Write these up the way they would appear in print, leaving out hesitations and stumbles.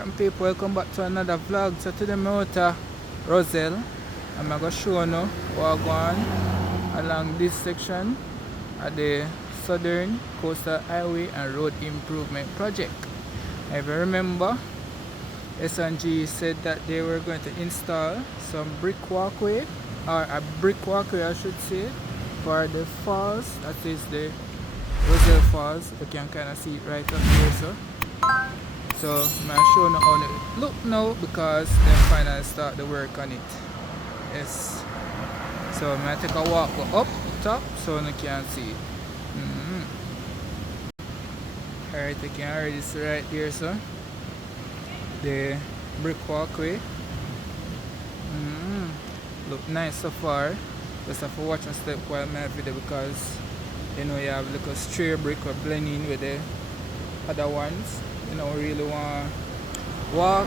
Alright people, welcome back to another vlog. So today I'm out at Roselle. I'm going to show you what going on along this section of the Southern Coastal Highway and Road Improvement Project. If you remember, S&G said that they were going to install some brick walkway, or a brick walkway I should say, for the falls. That is the Roselle Falls. You can kind of see it right up here. So I'm going to show you how it look now because they finally start the work on it. Yes. So I'm going to take a walk up top so you can see it. Alright, you can already see right there, so the brick walkway. Look nice so far. Just have to watch and step while my video because you know you have like a stray brick or blend in with the other ones. You know, really want to walk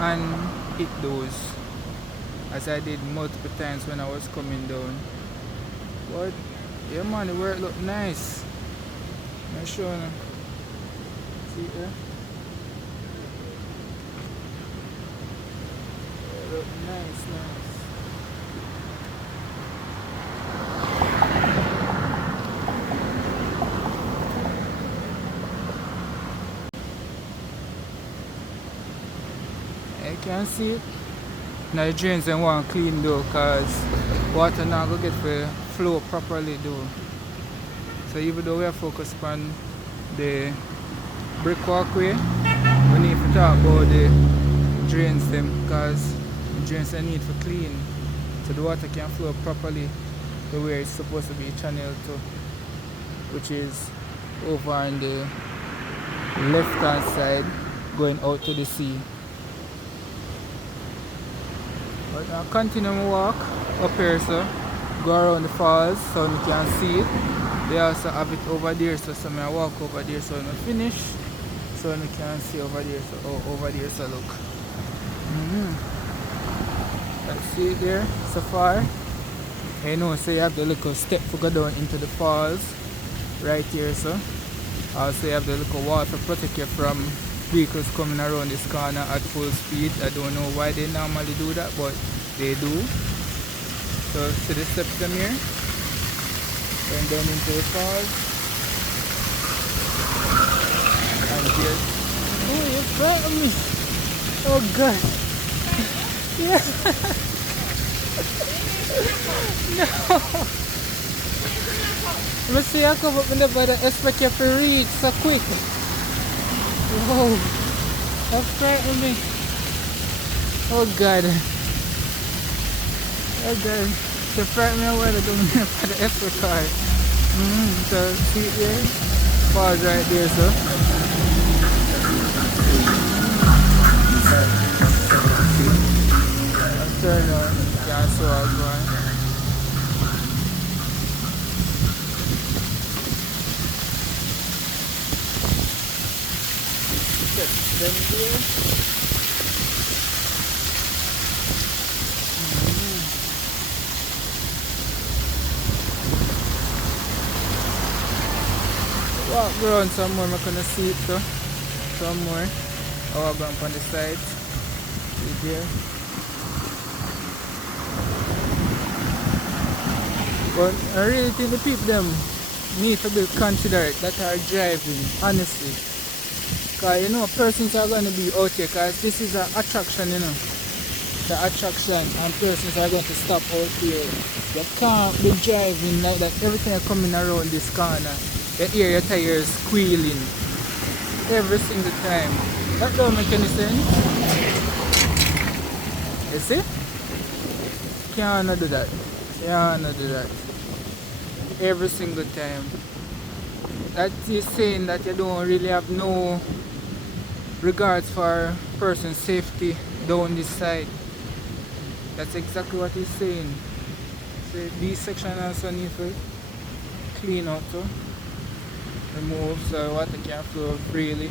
and hit those as I did multiple times when I was coming down. But yeah man, the work look nice. I'm showing you. See there? It look nice. You can see it. Now the drains don't want clean though because water now go get to flow properly though. So even though we are focused on the brick walkway, we need to talk about the drains them because the drains they need to clean so the water can flow properly to where it's supposed to be channeled to, which is over on the left hand side going out to the sea. But I'll continue my walk up here, so go around the falls so you can see it. They also have it over there, so I walk over there so I finish so you can see over there. So over there, so look. Let's see it there so far. You know, so you have the little step to go down into the falls right here, so also you have the little wall to protect you from vehicles coming around this corner at full speed. I don't know why they normally do that, but they do. So see the steps them here, going down into the falls, and here. Oh, you frightened me! Oh god! Yeah. No! Let me see I come up in the bed. I expect you to reach so quick. Whoa, that frightened me. Oh god. Oh god. She frightened me away to go for the extra car. So see it there? Pause right there, so. I'll turn on. Yeah, so I'll go on. Then here. Walk around somewhere, I'm gonna see it though. Somewhere. Oh, I'm going on the side. See there. But I really think the people them need to be considerate that are driving, honestly. Because you know persons are going to be out here because this is an attraction, you know. The attraction and persons are going to stop out here. You can't be driving like that. Everything coming around this corner. You hear your tires squealing every single time. That don't make any sense. You see? Can't do that. Can't do that. Every single time. That is saying that you don't really have no regards for person's safety down this side. That's exactly what he's saying. So this section also need to clean out too. Remove so water can flow freely. You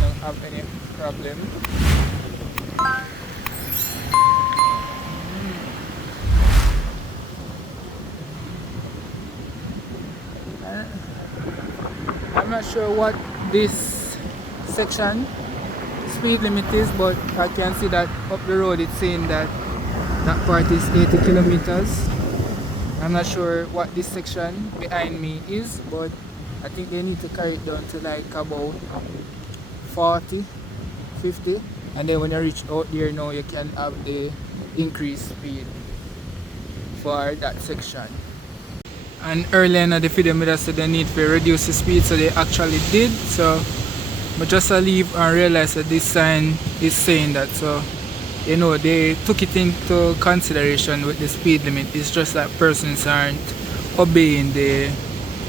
don't have any problem. I'm not sure what this section speed limit is, but I can see that up the road it's saying that that part is 80 kilometers. I'm not sure what this section behind me is, but I think they need to carry it down to like about 40, 50, and then when you reach out there now you can have the increased speed for that section. And earlier in the video I said they need to reduce the speed, so they actually did. So but just I leave and realize that this sign is saying that, so you know they took it into consideration with the speed limit. It's just that persons aren't obeying the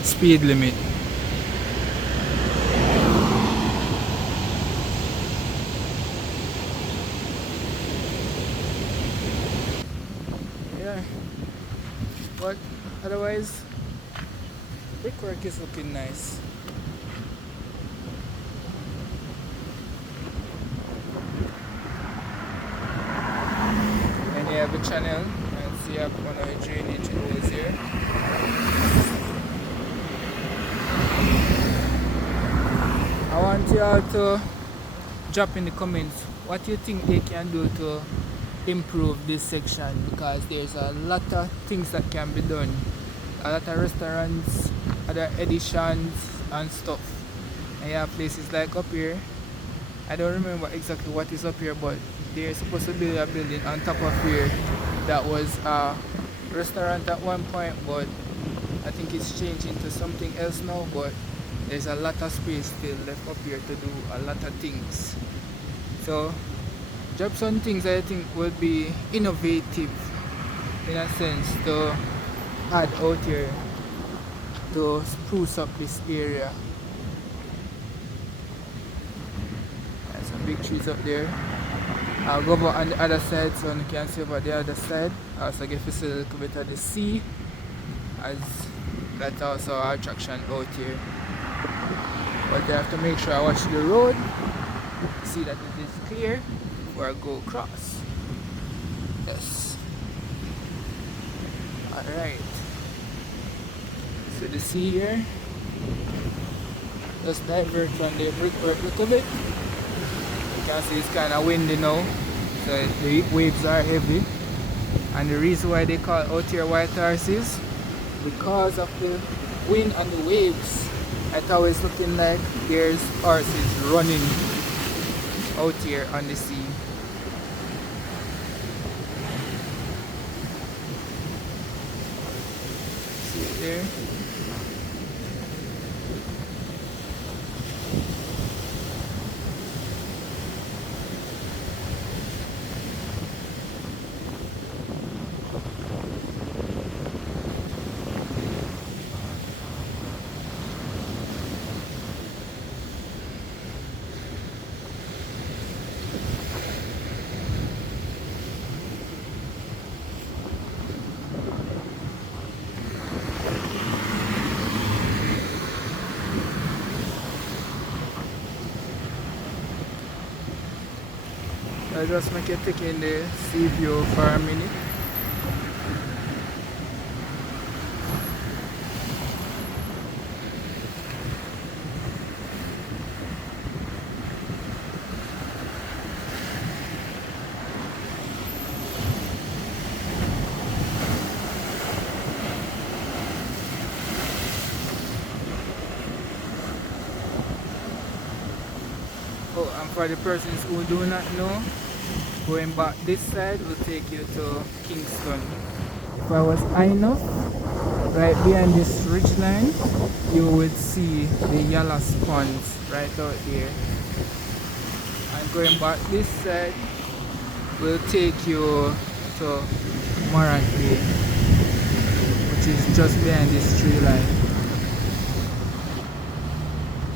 speed limit. Yeah, but otherwise brickwork is looking nice. And you have a channel, and see up one of the drainage holes here. I want you all to drop in the comments what you think they can do to improve this section, because there's a lot of things that can be done. A lot of restaurants, other additions and stuff. And you have places like up here. I don't remember exactly what is up here, but they're supposed to build a building on top of here that was a restaurant at one point, but I think it's changed into something else now. But there's a lot of space still left up here to do a lot of things. So drop some things I think would be innovative in a sense to add out here to spruce up this area. There's some big trees up there. I'll go over on the other side so you can see over the other side. I also get to see a little bit of the sea, as that's also our attraction out here. But I have to make sure I watch the road, see that it is clear before I go across. Yes. Alright. So the sea here. Let's divert from the brickwork a little bit. You can see it's kind of windy now, so the waves are heavy. And the reason why they call out here White Horse is because of the wind and the waves. It's always looking like there's horses running out here on the sea. See it there? I'll just make it take in the sea view for a minute. Oh, and for the persons who do not know, going back this side will take you to Kingston. If I was high enough, right behind this ridge line, you would see the Yallahs Ponds right out here. And going back this side will take you to Morant Bay, which is just behind this tree line.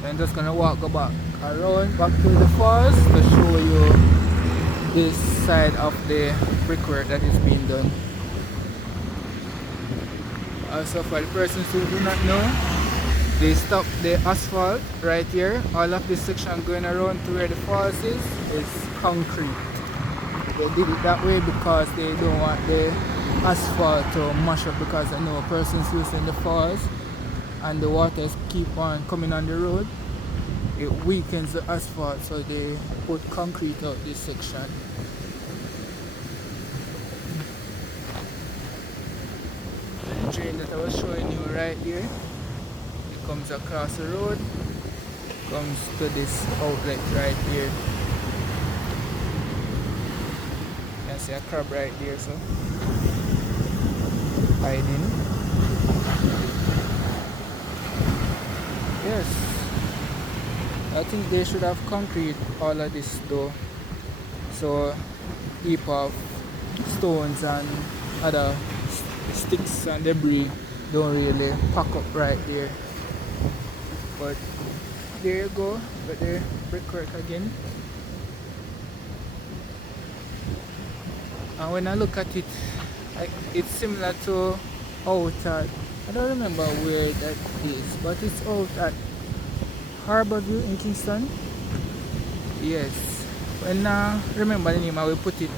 So I'm just gonna go back around back to the falls to show you this side of the brickwork that is being done. Also, for the persons who do not know, they stopped the asphalt right here. All of this section going around to where the falls is concrete. They did it that way because they don't want the asphalt to mash up, because I know persons using the falls and the waters keep on coming on the road. it weakens the asphalt, so they put concrete out this section. The drain that I was showing you right here, it comes across the road, comes to this outlet right here. You can see a crab right there, so hiding. Yes, I think they should have concrete all of this though, so heap of stones and other sticks and debris don't really pack up right there. But there you go, but the brickwork again. And when I look at it, it's similar to out at, I don't remember where that is, but it's out at Harborview in Kingston. Yes, when I remember the name, I will put it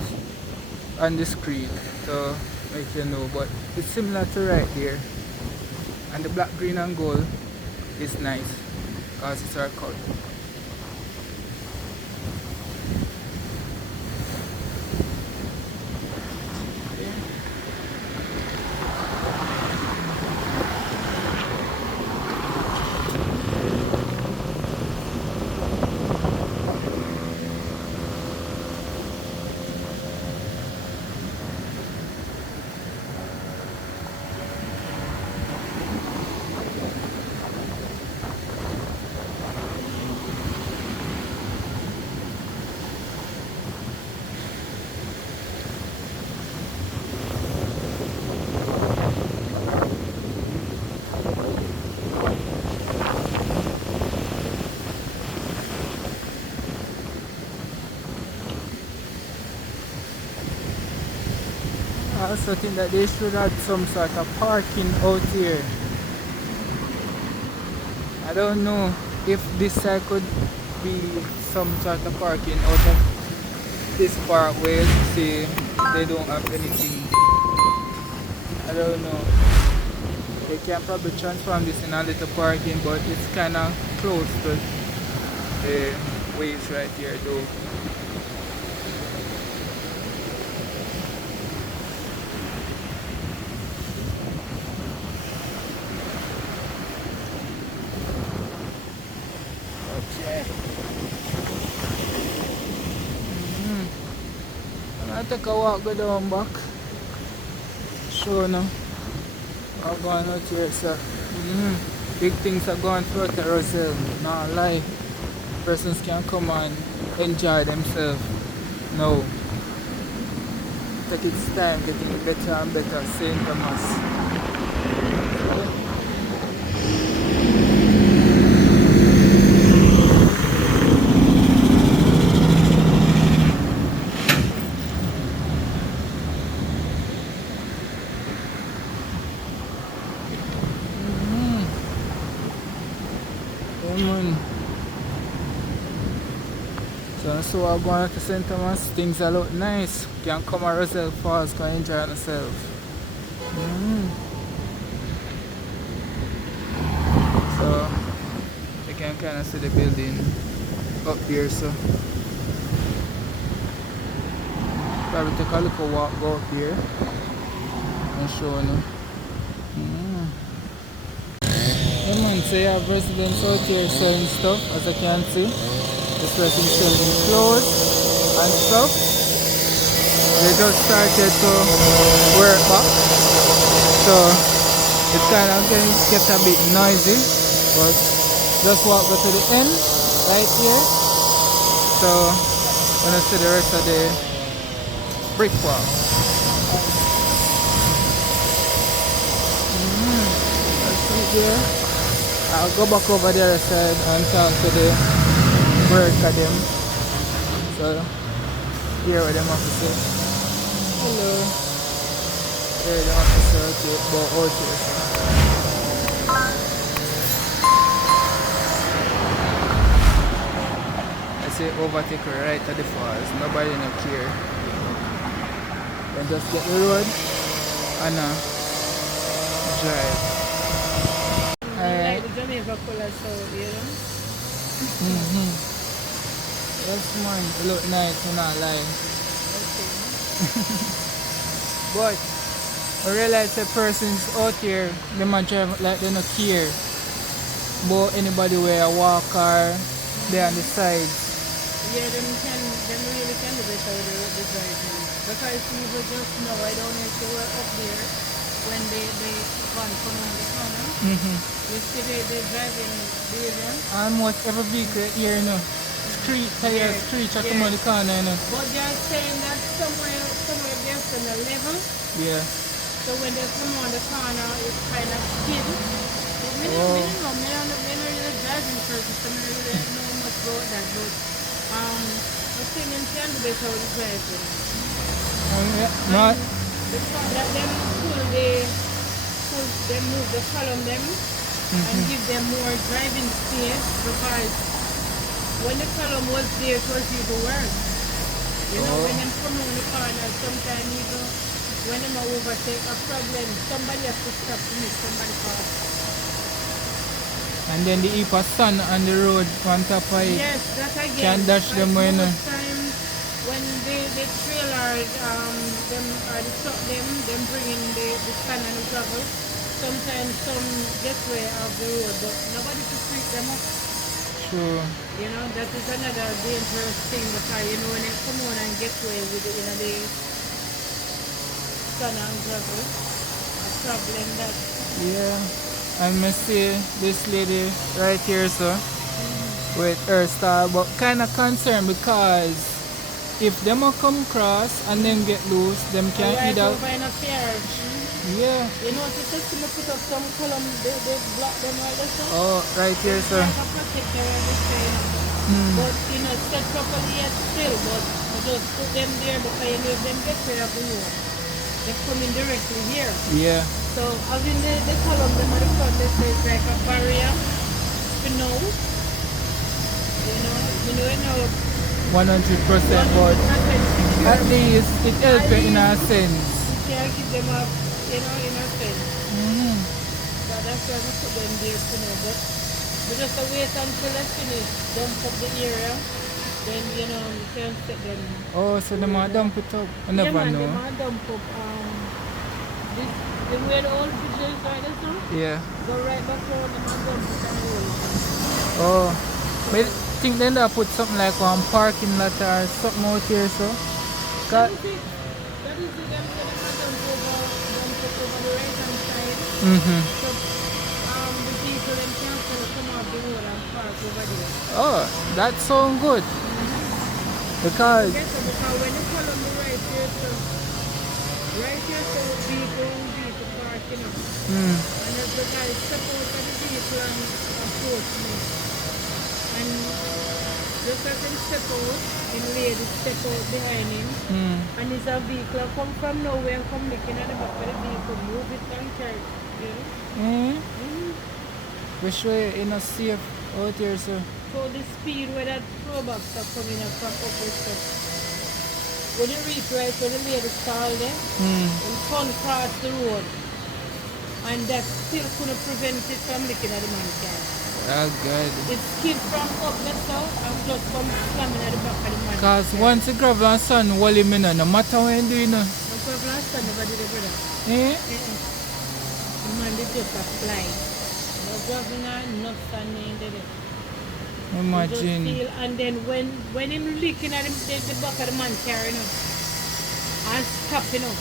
on the screen to make you know, but it's similar to right there. And the black, green and gold is nice because it's our color. I also think that they should have some sort of parking out here. I don't know if this side could be some sort of parking out of this part where you see they don't have anything. I don't know. They can probably transform this in a little parking, but it's kind of close to the waves right here though. I take a walk go down back. Sure now. I'm going out here, sir. Big things are going through the Roselle. Nah lie. Persons can come and enjoy themselves. No. Take its time getting better and better. St. Thomas. So I'm going to St. Thomas, things are look nice. You can come to Roselle Falls, can enjoy yourself. So you can kind of see the building up there, so probably take a little walk, go up here and show you. Yeah man, so you have residents out here selling stuff, as I can see. This person selling clothes and stuff. They just started to work back, so it's kind of going to get a bit noisy, but just walk go to the end right here, so when I see the rest of the brick wall. That's it there. I'll go back over the other side and talk to the work at them. So here what them have to say. Hello. Here they have to say okay, but out here. I say overtake right at the falls. Nobody no care. Then just get the road and drive. Like the Jamaica color, so you know. Mm-hmm. Yes, man. It look nice, I'm not lying. Okay. But I realize the persons out here, they might drive like they don't care about anybody where a walker, they on the sides. Yeah, them really can do better with the driving. Because people just know, I don't know if they were up there when they gone come around the corner. Mm-hmm. You see they driving behavior. Almost every vehicle here, you know. Street tires, Yes, street check yes. on the corner, you know. But they are saying that somewhere there's on a level. Yeah. So when they come on the corner, it's kind of skid. But me Oh. don't know, me don't really driving person, so me really don't know much about that. But I think them can do better with the driving. Yeah. And Not. the fact that them them move the column them and give them more driving space because when the column was there, it was even worse. You know, when them come on the corner, sometimes even when them are overtake a problem, somebody has to stop to make somebody pass. And then the heap of sun on the road on top of it. Yes, that again. Can't dash like them, you know. most times when the trailer, them or the truck them bringing the sand and the gravel, sometimes some get way of the road, but nobody to sweep them up. True. You know, that is another dangerous thing because you know when they come on and get away with it, you know, the sand and gravel, a problem that. Yeah. And me see this lady right here, so with her star, but kind of concerned because if them a come across and them get loose, them can Right either. over in a fair. Yeah. You notice that me put up some column, they block them right there, so. Oh, right here, It's so. like a protector and the same. But you know, set properly yet still, but you just put them there because you know if them get rid of the road, they're coming directly here. Yeah. So having the column them on the front, they say it's like a barrier to know. You know 100%, but 100% at secure. least it helps At in a least sense. you can keep them up, in a sense. Mm-hmm. So that's why we put them there to know. But we just wait until they finish, dump up the area, then you know we can set them. Oh, so they might dump it up. I Yeah, never man, they know. might dump up this the way the old bridge is right there, so Yeah. go right back around and dump it and roll it. Oh. But I think then they put something like one parking lot or something out here, so. That Got, is it. That is it. Them say they might dump it over the right hand side. mm-hmm. So the people them can still come off the road and park over there. Oh, that sounds good. Because, Yes, sir, because when you follow me right here, so vehicle parking up. And as the guy step out of the vehicle and approach me, and just as him step out, him lady step out behind him, and it's a vehicle come from nowhere and come looking at the back of the vehicle, move it and carry it, you know? we sure you're not safe out here, so. So the speed where that throwbacks are coming up from upper step, when you reach right where the lady stalled there, and turn across the road, and that still couldn't prevent it from looking at the man's car. Oh, God. It skid from up the south and just come slamming at the back of the man's Because car. once the gravel and sun wall him in, no matter what you do, you know. The problem last time never did it, brother. Eh? The man did just a fly. No governor, no standing, did it. Imagine. Just feel, and then when him looking at the back of the man car, you know, and stopping up.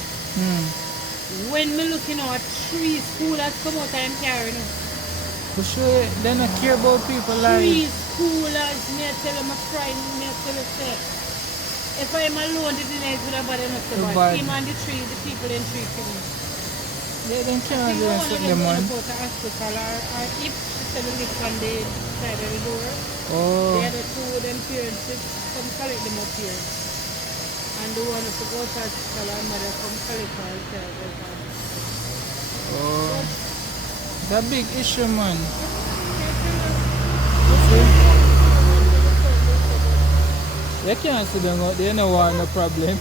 When me looking at 3 schoolers come out of him car, you know. For sure, they don't care about people 3 like. schoolers, me I tell him a friend, me I tell him say, if I'm alone, the dinner is with a body not so Too bad. bad. Him and the people in 3 for me. They don't care He do only something, them man. go to the hospital or if she said the lift on the side of the door, Oh, the other 2 of them parents they come collect them up here. And the one who go to the hospital and mother come collect her herself. oh. It's a big issue, man. You can't see them out there, you know want no problem. Every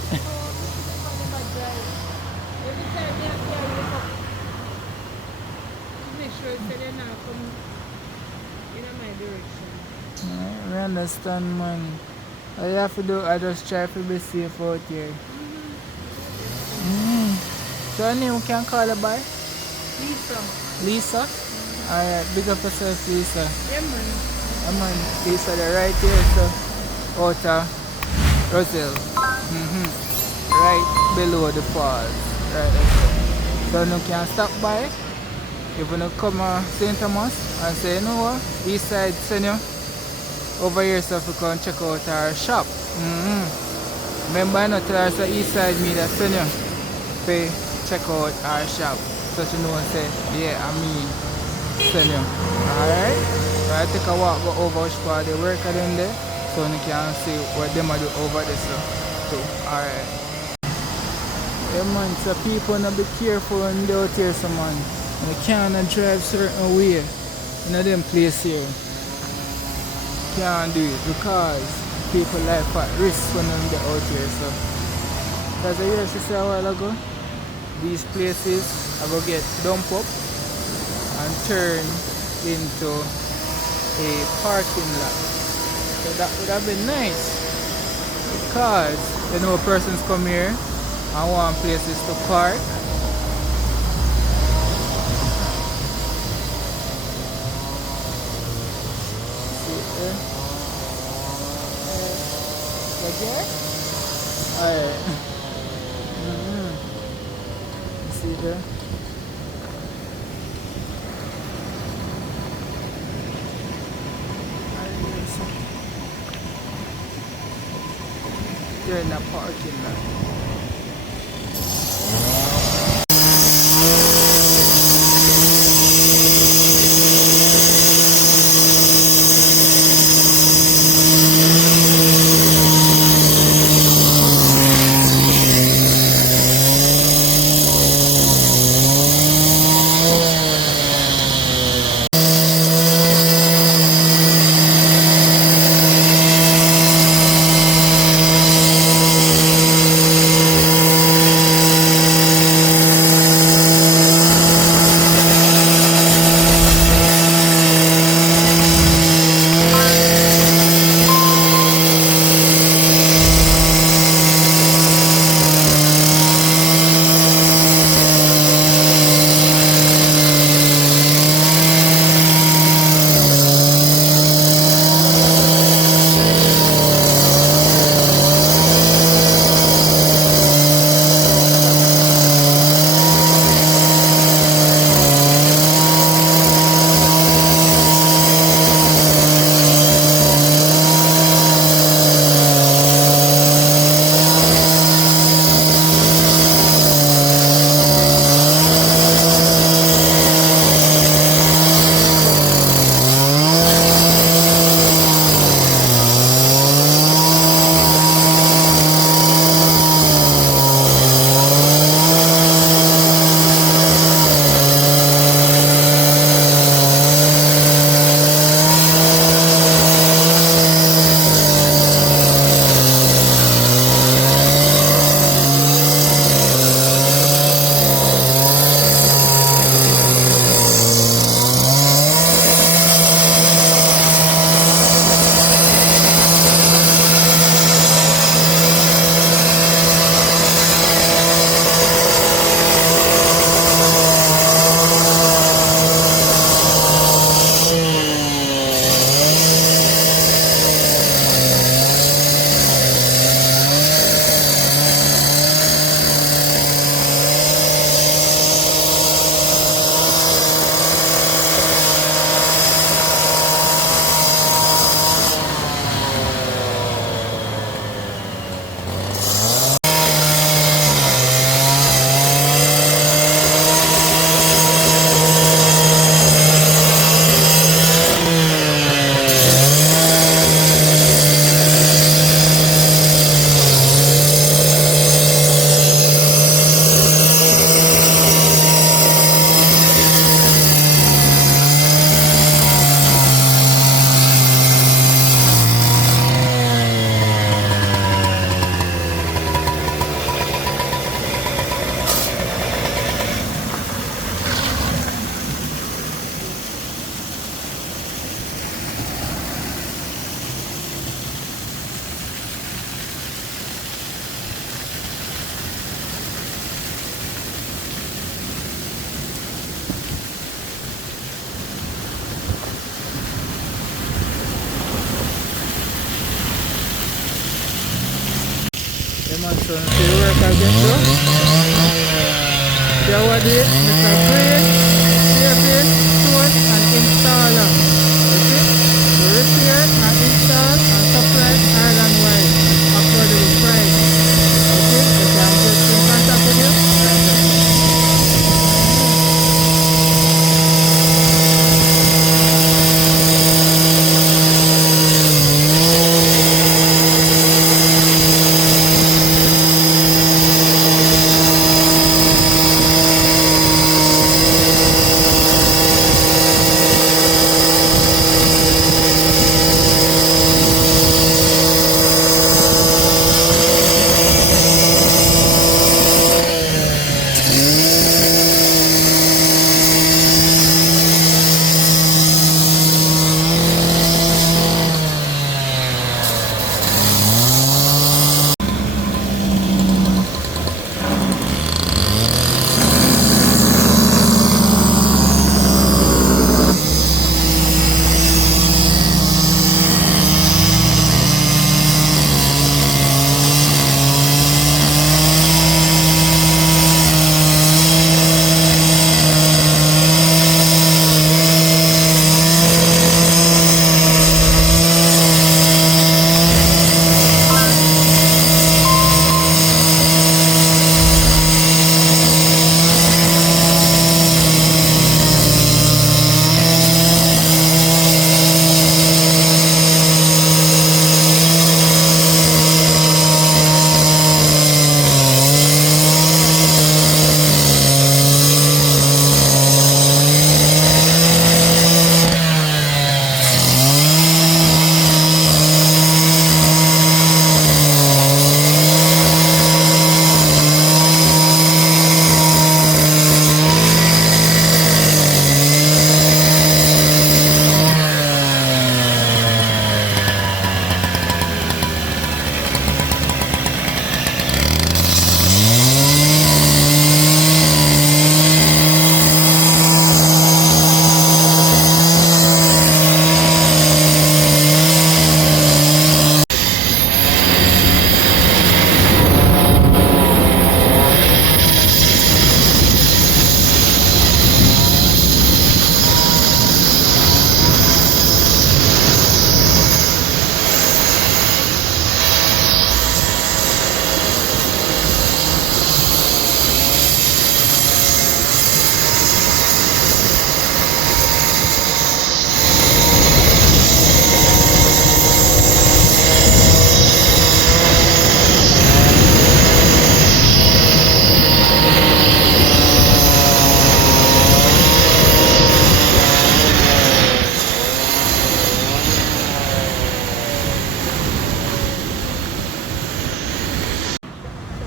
time they have carry them up, to make sure that they're not come in my direction. understand, man. All you have to do, I just try to be safe out here. So, her name we can call her by? Lisa. Lisa? Alright, big up yourself, Lisa. Yeah, man. Man, Lisa, they're right here, so out of Roselle. Right below the falls. Right there. So you can stop by. If you come to St. Thomas and say, you know what, East Side send you over here so you can check out our shop. Remember, I know tell her so East Side me that send you pay check out our shop. So she know and say, yeah, I mean send you. Alright? So I take a walk go over which part they work at in there so you can see what them do over there so too. Alright. Yeah man, so people not be careful when they out here so man. And you can't drive certain way in them place here. Can't do it because people life at risk when they out here so. As I hear she say a while ago, these places are going to get dumped up and turned into a parking lot. So that would have been nice because you know persons come here and want places to park. See there? Right there? Alright. See there? They're in a parking lot. Yeah man, so see the work I get done. There was it, Mr. Green, shaping, stone and installer. You see? To repair and install and supply island wide at affordable price. Okay, you can get in contact with him.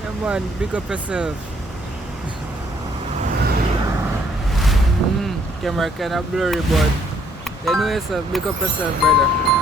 Yeah man, big up yourself. Camera kinda blurry but you know yourself, big up yourself brother.